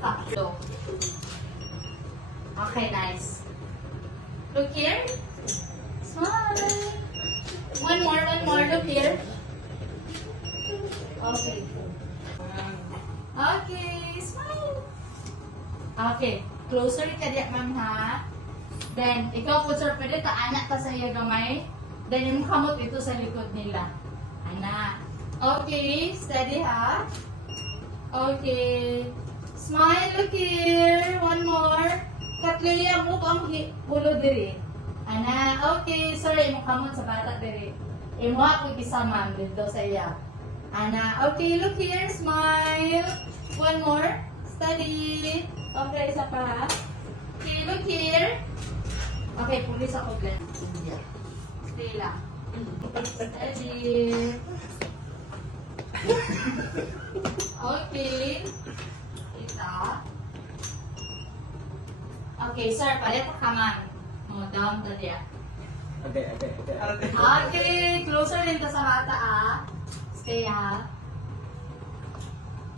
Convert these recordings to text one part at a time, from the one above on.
tatlo. Okay, nice. Look here. Smile. One more. Look here. Okay. Okay, smile. Okay, closer ka diya, ma'am, ha? Then, ikaw po, sir, pwede ka anak ka sa iya gamay. Then, yung kamot ito sa likod nila. Anak. Okay, steady, ha? Okay. Smile, look here. One more. Katluya mo ko ang hulo diri. Anak. Okay, sorry, imong kamot sa bata diri. Imo ako isa, ma'am, dito sa iya. Ana, okay, look here, smile. One more, steady. Okay, isa pa. Okay, look here. Okay, pulis ako gan. Stay lang. Steady. Okay. Kita. Okay, sir, palit ka man. Mga down to there. Okay. Okay, closer din ka sa bata, ah. Stay, ha?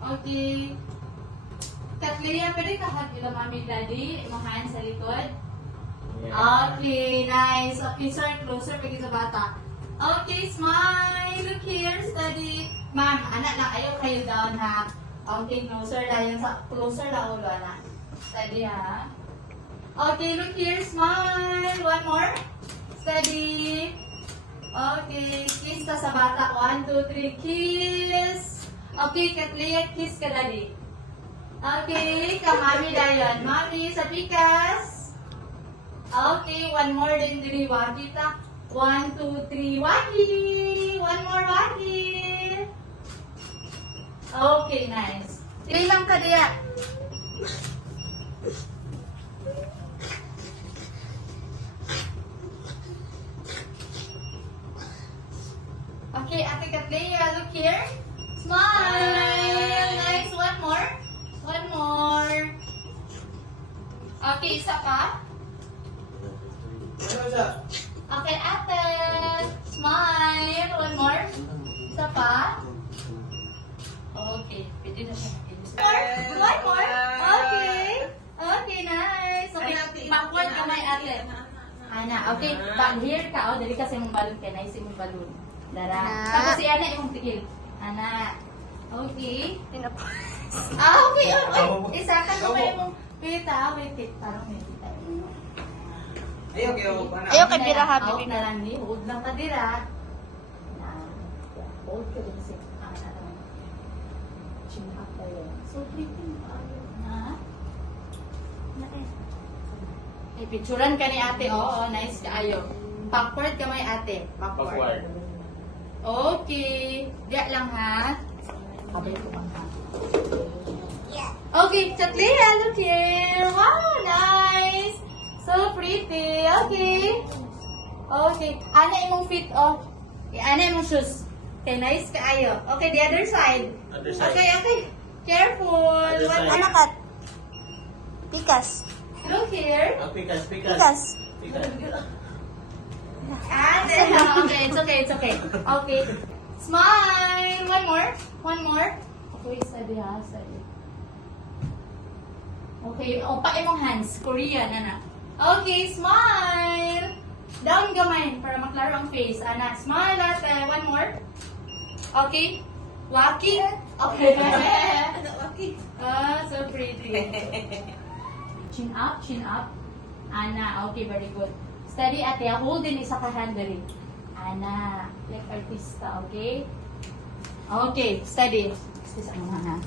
Okay. Katleya, pwede ka hug yung mami daddy? Mga hands sa likod? Okay, nice. Okay, sir, closer pagi sa bata. Okay, smile. Look here, steady. Ma'am, anak lang, ayaw kayo down, ha? Okay, closer lang. Closer lang ulo, anak. Steady, ha? Okay, look here, smile. One more. Steady. Okay, kiss ka sa bata. 1, 2, 3, kiss. Okay, Katleya, kiss ka daddy. Okay, ka mami dayon. Mami, sa pikas. Okay, one more din diri. Wagi ta. 1, 2, 3, wagi. One more wagi. Okay, nice. Sige lang ka diya. Okay, Ate Katleya, look here. Smile! Nice. One more. Okay, isa pa. Okay, Ate. Smile. One more. Isa pa. Okay, pwede na siya makinis. One more. Okay, nice. Okay, backward kamay, Ate. Ana, okay. Back here ka. Oh, dali kasi mong balon kaya. Nice mong balon. Dara. Tapos si Ana imong tigil. Ana. Okay. Okay. Isa ka na may mong pita. Wait. Parang may pita. Ayaw kay dira ha, Out bibi na na. lang ni. Hold lang ka dira. Hold ka din si Ana. Chin up tayo. So, pretty. Ha? Picturean ka ni ate. Oo, nice ka. Ayo. Backward ka may ate. Backward. Okay. Diyan lang, ha? Kabay ko lang, ha? Okay, Katleya, look here. Wow, nice. So pretty. Okay. Ana imong feet, oh. Ana imong shoes. Okay, nice kaayo. Okay, the other side. Okay. Careful. Other side. Anak kat. Pikas. Look here. Pikas. Ate. Okay, it's okay. Okay. Smile. One more. Okay, steady, ha? Steady. Okay, pa imong hands. Korean, ana. Okay, smile. Down gamay para maklaro ang face. Ana, smile ate. One more. Okay. Walking. Okay. So pretty. Chin up. Ana, okay, very good. Steady ate. Hold din isa ka hand dali. Ana, like artista, okay? Okay, steady. Excuse me, ha.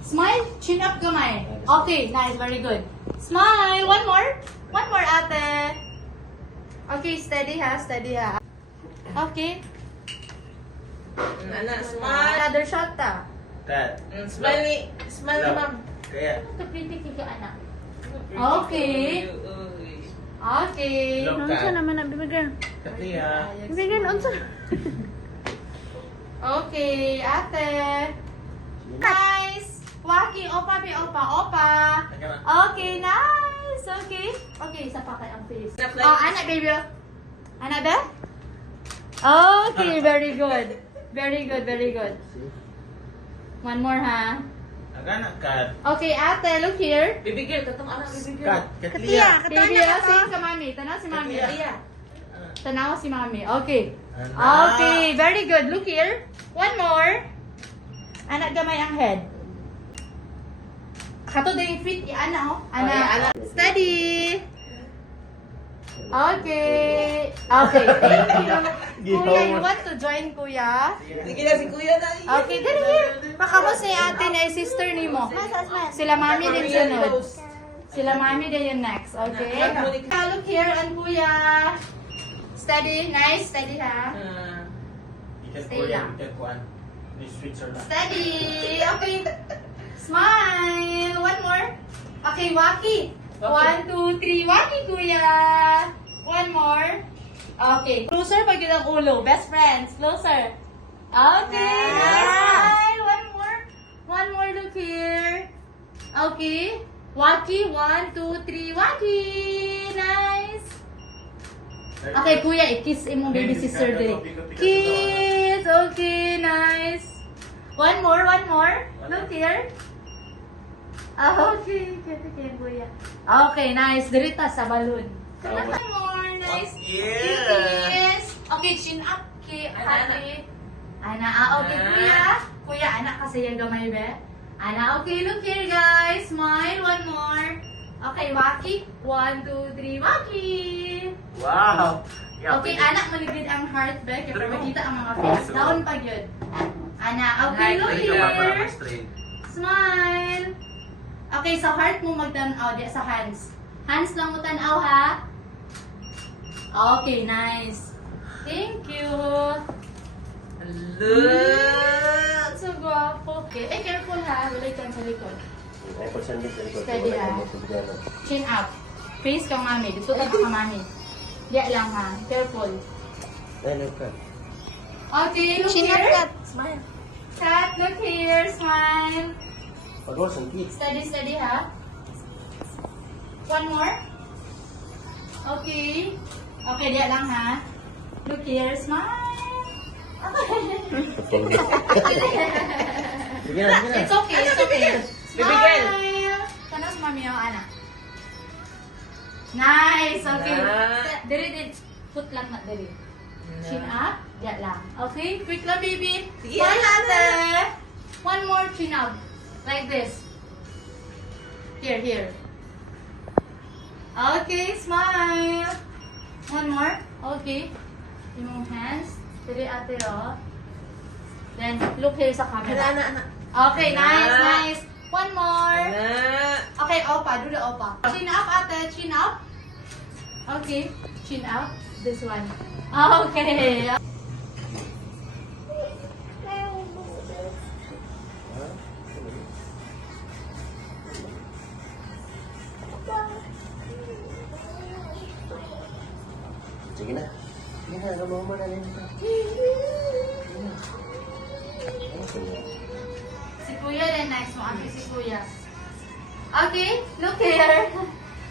Smile, chin up gamay. Okay, nice, very good. Smile, one more ate. Okay, steady ha. Okay. Anak, smile. Another shot ta. Cut. Smile ni ma'am. Kaya. Ito pretty kika anak. Okay. Okay. Look, Unsa naman na bibigyan? Katleya. Bibigyan unsa? Okay, ate. Nice. Walking, opa. Okay, nice. Okay, isa pa kay ang face. Oh, anak, baby. Anak ba? Okay, very good. One more, ha? Agana, cut. Okay, ate, look here. Bibigil, katong anak bibigil. Cut. Katia, Katlia. Baby, sing sa mami. Tanaw si mami. Katia. Tanaw si mami. Okay. Anak. Okay, very good. Look here. One more. Anak gamay ang head. Kato din fit ana oh. Ana. Okay, ana. Steady. Okay. Okay, thank you. Kuya, you want to join kuya? Sige na si kuya na. Okay, dali here. Baka mo si ate na sister ni mo. Sila mami din sunod. Sila mami din yung next, okay? Look here, and kuya. Steady, nice, steady ha. Ikan Stay Korean, lang. ikan kuan. Ni Switzerland. Steady, okay. Smile, one more. Okay, waki. 1, 2, 3, waki kuya. One more. Okay, closer pag yun ang ulo. Best friends, closer. Okay, nice. One more. One more, look here. Okay. Waki, 1, 2, 3, waki. Nice. Okay, kuya, i-kiss imong baby sister din. Kiss. Okay, nice. One more, one more. Look here. Okay, okay, kuya. Okay, nice. Dirita sa balloon. One more, nice. Kiss. Okay, chin up. Okay, ate. Ana, okay, kuya. Kuya, anak kasi yung gamay, be. Ana, okay, look here, guys. Smile, one more. Okay, waki. 1, 2, 3, waki. Wow. Okay, anak, maligid ang heart, be. Kaya makita ang mga face. Down pag yun. Ana, okay, look here. Smile. Okay, sa heart mo magtanaw, di sa hands. Hands lang mo tanaw, ha? Okay, nice. Thank you. So guwapo. Okay, careful ha. Relate ka sa likod. Steady ha. Chin up. Face kang mami. Dito ka ka mami. Di lang ha. Careful. Okay, look Chin up, here. cut. Smile. Cut, look here. Smile. Steady, steady ha. One more. Okay. Okay, di lang ha. Look here. Smile. Sige na, sige na. It's okay, it's okay. Bibigyan. Smile. Tanas mami yung anak. Nice, okay. Diri, diri. Put lang na, diri. Chin up. Di lang. Okay, quick lang baby. Sige, Smile ate. ate. One more chin up. Like this. Here, here. Okay, smile. One more. Okay. Yung hands. Diri ate ro. Then, look here sa Ana, camera. ana, ana. Okay, nice, nice. One more. Ana. Okay, opa. Do the opa. Chin up ate. Chin up. Okay. Chin up. This one. Okay. Sige na. Sige na, lumama na rin ito. Si Kuya then next mo. Okay, si Kuya. Okay, look here.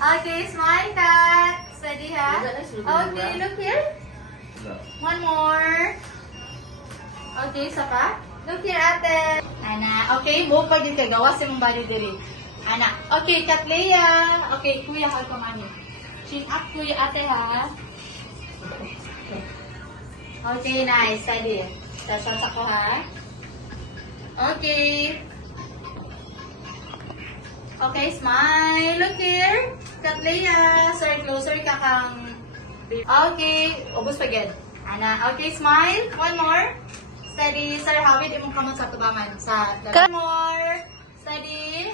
Okay, smile cut. Steady ha. Okay, look here. One more. Okay, isa pa. Look here, ate. Ana, okay, mo pa din kay gawas yung body diri. Ana, okay, Katlea. Okay, kuya, hal ko mami. Chin up, kuya, ate, ha? Okay, nice. Steady. Tasas ako, ha? Okay. Okay, smile. Look here. Katlea. Sir, closer ka kang... Okay. Ubus pa again. Ana, okay, smile. One more. Steady. Sir, hawid imong kamot sa tubangan. One more. Steady.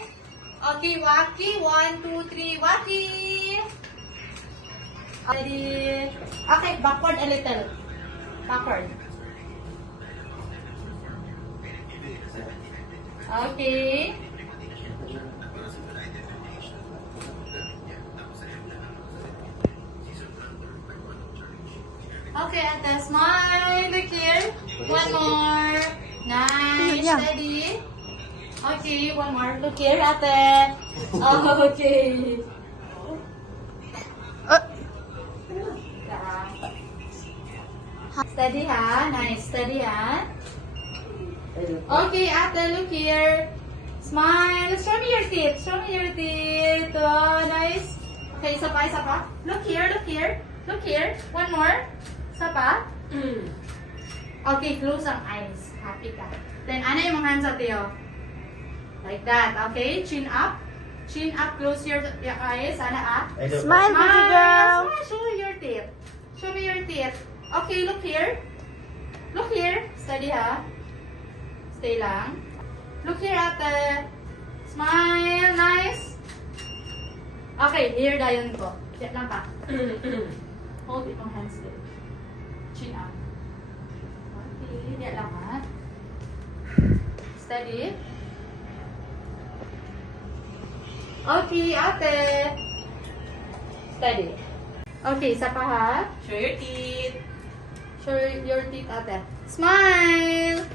Okay, waki. 1, 2, 3, waki. Steady. Okay, backward a little. Backward. Okay. Okay, ate, smile. Look here. One more. Nice. Yeah. Steady. Okay, one more. Look here, ate. Okay. Steady ha. Nice. Steady ha. Okay, ate, look here. Smile. Show me your teeth. Show me your teeth. Oh, nice. Okay, isa pa, isa pa. Look here, look here. Look here. One more. Isa pa. Okay, close ang eyes. Happy ka. Then, ano yung mga hands ate, oh? Like that. Okay, chin up. Chin up, close your eyes. Ana, ah. I don't Smile, baby girl. Smile. Show me your teeth. Show me your teeth. Okay, look here. Look here. Steady, ha? Stay lang. Look here, ate. Smile. Nice. Okay, here dayon ko. Yan lang ka. Hold it on hands there. Chin up. Okay, yan lang, ha? Steady. Okay, ate. Steady. Okay, isa pa, ha? Show your teeth. Show your teeth, ate. Smile!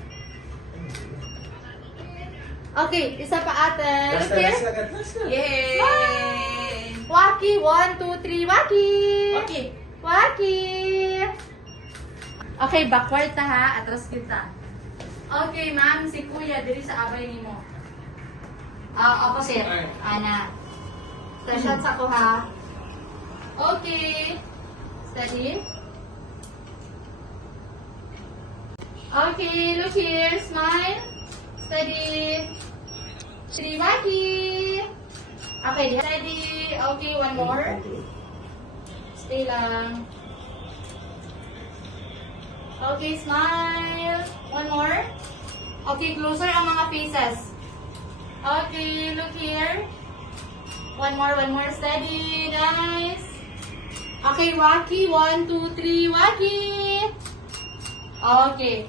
Okay, isa pa, ate. Last Look na, here. last na, agad, last na. Yay! Waki, 1, 2, 3, Waki! Okay. Waki! Okay, backward ta, ha? Atras kita. Okay, ma'am, si kuya, diri sa abay ni mo. Opposite. Ana. So, shots ako, ha? Okay. Steady. Okay, look here. Smile. Steady. Steady, Waki. Okay, steady. Okay, one more. Stay lang. Okay, smile. One more. Okay, closer ang mga faces. Okay, look here. One more, steady. Nice. Okay, Waki. 1, 2, 3, Waki. Okay.